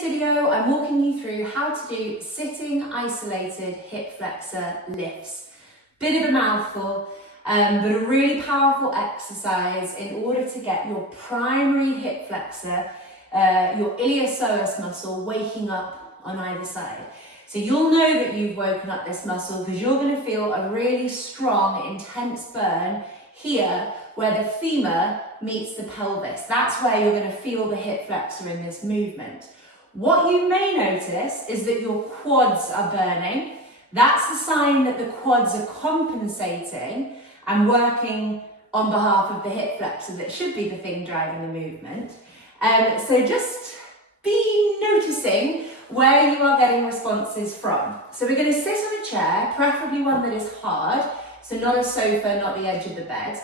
this video, I'm walking you through how to do sitting isolated hip flexor lifts. Bit of a mouthful, but a really powerful exercise in order to get your primary hip flexor, your iliopsoas muscle, waking up on either side. So you'll know that you've woken up this muscle because you're going to feel a really strong, intense burn here where the femur meets the pelvis. That's where you're going to feel the hip flexor in this movement. What you may notice is that your quads are burning. That's a sign that the quads are compensating and working on behalf of the hip flexor that should be the thing driving the movement. So just be noticing where you are getting responses from. So we're going to sit on a chair, preferably one that is hard, so not a sofa, not the edge of the bed.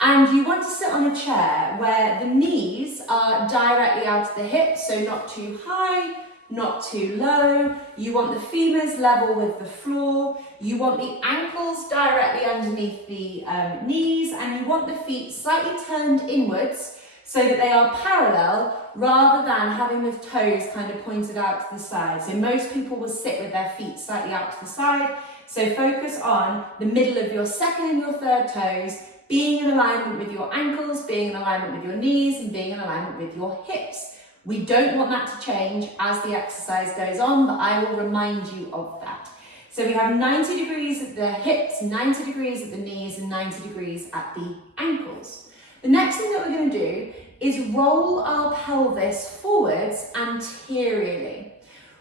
And you want to sit on a chair where the knees are directly out of the hips, so not too high, not too low. You want the femurs level with the floor. You want the ankles directly underneath the knees, and you want the feet slightly turned inwards so that they are parallel rather than having the toes kind of pointed out to the side. So most people will sit with their feet slightly out to the side. So focus on the middle of your second and your third toes, being in alignment with your ankles, being in alignment with your knees, and being in alignment with your hips. We don't want that to change as the exercise goes on, but I will remind you of that. So we have 90 degrees at the hips, 90 degrees at the knees, and 90 degrees at the ankles. The next thing that we're going to do is roll our pelvis forwards anteriorly.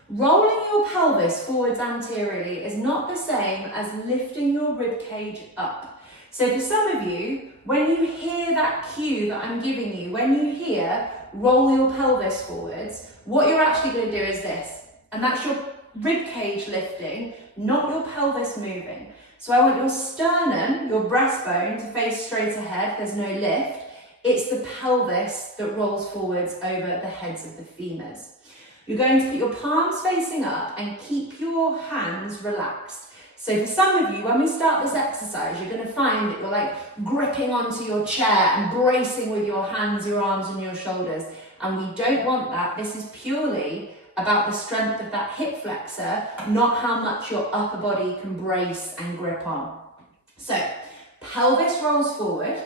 Rolling your pelvis forwards anteriorly is not the same as lifting your rib cage up. So for some of you, when you hear that cue that I'm giving you, when you hear roll your pelvis forwards, what you're actually going to do is this, and that's your rib cage lifting, not your pelvis moving. So I want your sternum, your breastbone, to face straight ahead. There's no lift. It's the pelvis that rolls forwards over the heads of the femurs. You're going to put your palms facing up and keep your hands relaxed. So for some of you, when we start this exercise, you're going to find that you're like gripping onto your chair and bracing with your hands, your arms and your shoulders. And we don't want that. This is purely about the strength of that hip flexor, not how much your upper body can brace and grip on. So pelvis rolls forward.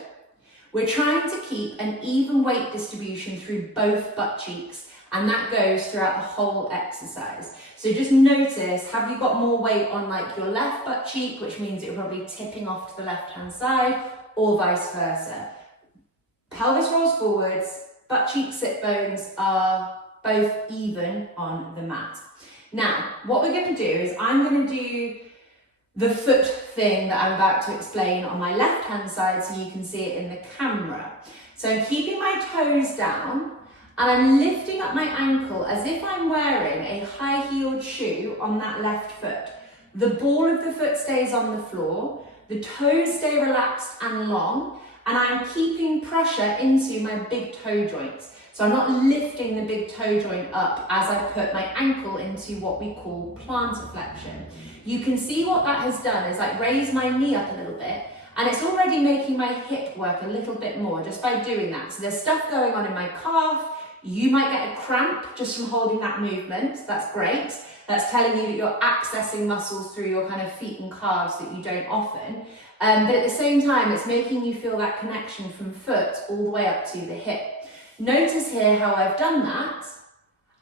We're trying to keep an even weight distribution through both butt cheeks, and that goes throughout the whole exercise. So just notice, have you got more weight on like your left butt cheek, which means you're probably tipping off to the left-hand side, or vice versa. Pelvis rolls forwards, butt cheek sit bones are both even on the mat. Now, what we're going to do is I'm going to do the foot thing that I'm about to explain on my left-hand side so you can see it in the camera. So I'm keeping my toes down, and I'm lifting up my ankle as if I'm wearing a high-heeled shoe on that left foot. The ball of the foot stays on the floor, the toes stay relaxed and long, and I'm keeping pressure into my big toe joints. So I'm not lifting the big toe joint up as I put my ankle into what we call plantar flexion. You can see what that has done is like raise my knee up a little bit, and it's already making my hip work a little bit more just by doing that. So there's stuff going on in my calf. You might get a cramp just from holding that movement. That's great. That's telling you that you're accessing muscles through your kind of feet and calves that you don't often. But at the same time, it's making you feel that connection from foot all the way up to the hip. Notice here how I've done that,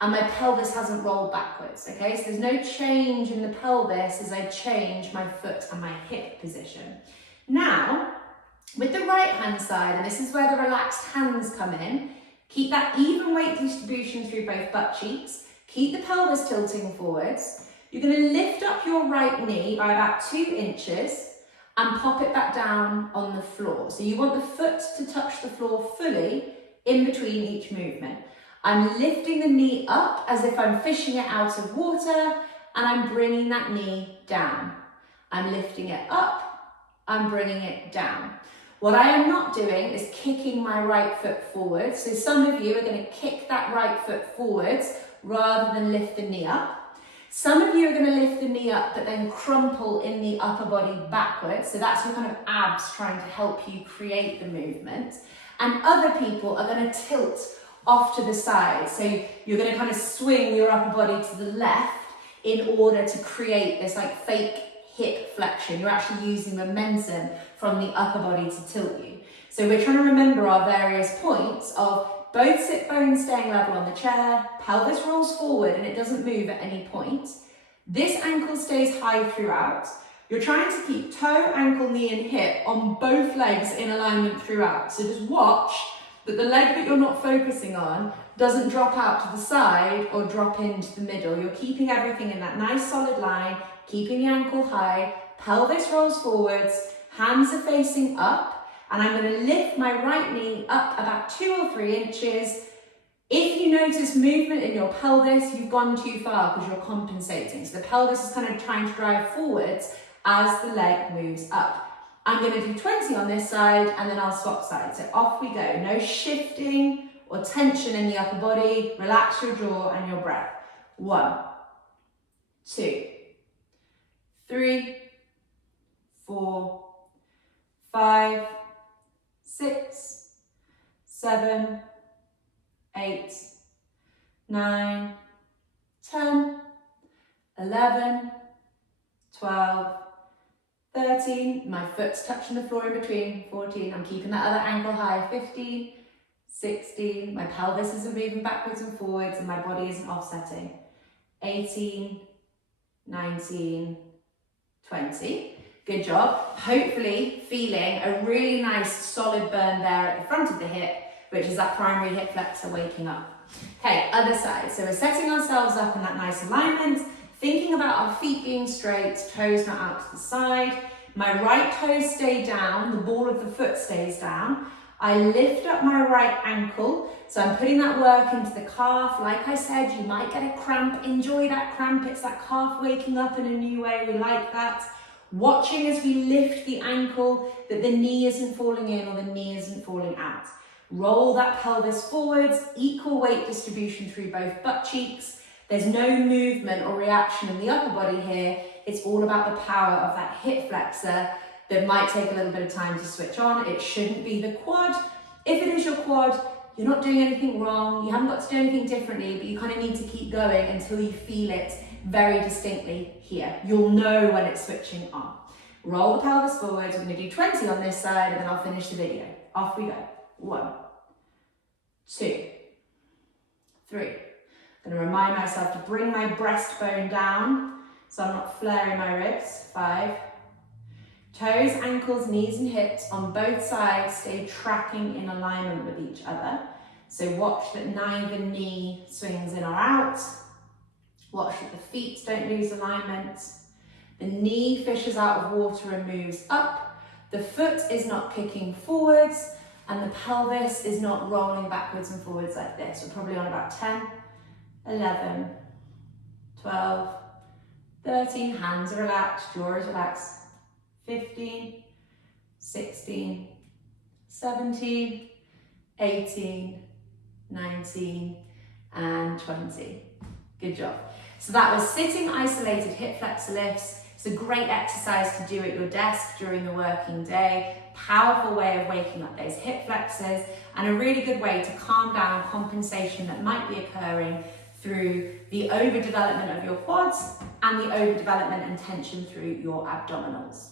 and my pelvis hasn't rolled backwards, okay? So there's no change in the pelvis as I change my foot and my hip position. Now, with the right-hand side, and this is where the relaxed hands come in, keep that even weight distribution through both butt cheeks. Keep the pelvis tilting forwards. You're going to lift up your right knee by about 2 inches and pop it back down on the floor. So you want the foot to touch the floor fully in between each movement. I'm lifting the knee up as if I'm fishing it out of water, and I'm bringing that knee down. I'm lifting it up, I'm bringing it down. What I am not doing is kicking my right foot forward. So some of you are going to kick that right foot forwards rather than lift the knee up. Some of you are going to lift the knee up but then crumple in the upper body backwards. So that's your kind of abs trying to help you create the movement. And other people are going to tilt off to the side. So you're going to kind of swing your upper body to the left in order to create this like fake hip flexion. You're actually using momentum from the upper body to tilt you. So we're trying to remember our various points of both sit bones staying level on the chair, pelvis rolls forward and it doesn't move at any point. This ankle stays high throughout. You're trying to keep toe, ankle, knee and hip on both legs in alignment throughout. So just watch that the leg that you're not focusing on doesn't drop out to the side or drop into the middle. You're keeping everything in that nice solid line, keeping the ankle high, pelvis rolls forwards, hands are facing up, and I'm going to lift my right knee up about 2 or 3 inches. If you notice movement in your pelvis, you've gone too far because you're compensating. So the pelvis is kind of trying to drive forwards as the leg moves up. I'm going to do 20 on this side and then I'll swap sides. So off we go. No shifting or tension in the upper body. Relax your jaw and your breath. 1, 2, 3, 4, 5, 6, 7, 8, 9, 10, 11, 12, 13, my foot's touching the floor in between, 14, I'm keeping that other ankle high, 15, 16, my pelvis isn't moving backwards and forwards and my body isn't offsetting, 18, 19, 20. Good job. Hopefully feeling a really nice solid burn there at the front of the hip, which is that primary hip flexor waking up. Okay, other side. So we're setting ourselves up in that nice alignment, thinking about our feet being straight, toes not out to the side. My right toes stay down, the ball of the foot stays down. I lift up my right ankle, so I'm putting that work into the calf. Like I said, you might get a cramp. Enjoy that cramp. It's that calf waking up in a new way. We like that. Watching as we lift the ankle, that the knee isn't falling in or the knee isn't falling out. Roll that pelvis forwards, equal weight distribution through both butt cheeks. There's no movement or reaction in the upper body here. It's all about the power of that hip flexor that might take a little bit of time to switch on. It shouldn't be the quad. If it is your quad, you're not doing anything wrong. You haven't got to do anything differently, but you kind of need to keep going until you feel it very distinctly here. You'll know when it's switching on. Roll the pelvis forwards. We're going to do 20 on this side and then I'll finish the video. Off we go. 1, 2, 3. I'm going to remind myself to bring my breastbone down so I'm not flaring my ribs. 5. Toes, ankles, knees and hips on both sides stay tracking in alignment with each other. So watch that neither knee swings in or out. Watch that the feet don't lose alignment. The knee fishes out of water and moves up. The foot is not kicking forwards and the pelvis is not rolling backwards and forwards like this. We're probably on about 10, 11, 12, 13. Hands are relaxed, jaw is relaxed. 15, 16, 17, 18, 19, and 20. Good job. So that was sitting isolated hip flexor lifts. It's a great exercise to do at your desk during the working day. Powerful way of waking up those hip flexors and a really good way to calm down compensation that might be occurring through the overdevelopment of your quads and the overdevelopment and tension through your abdominals.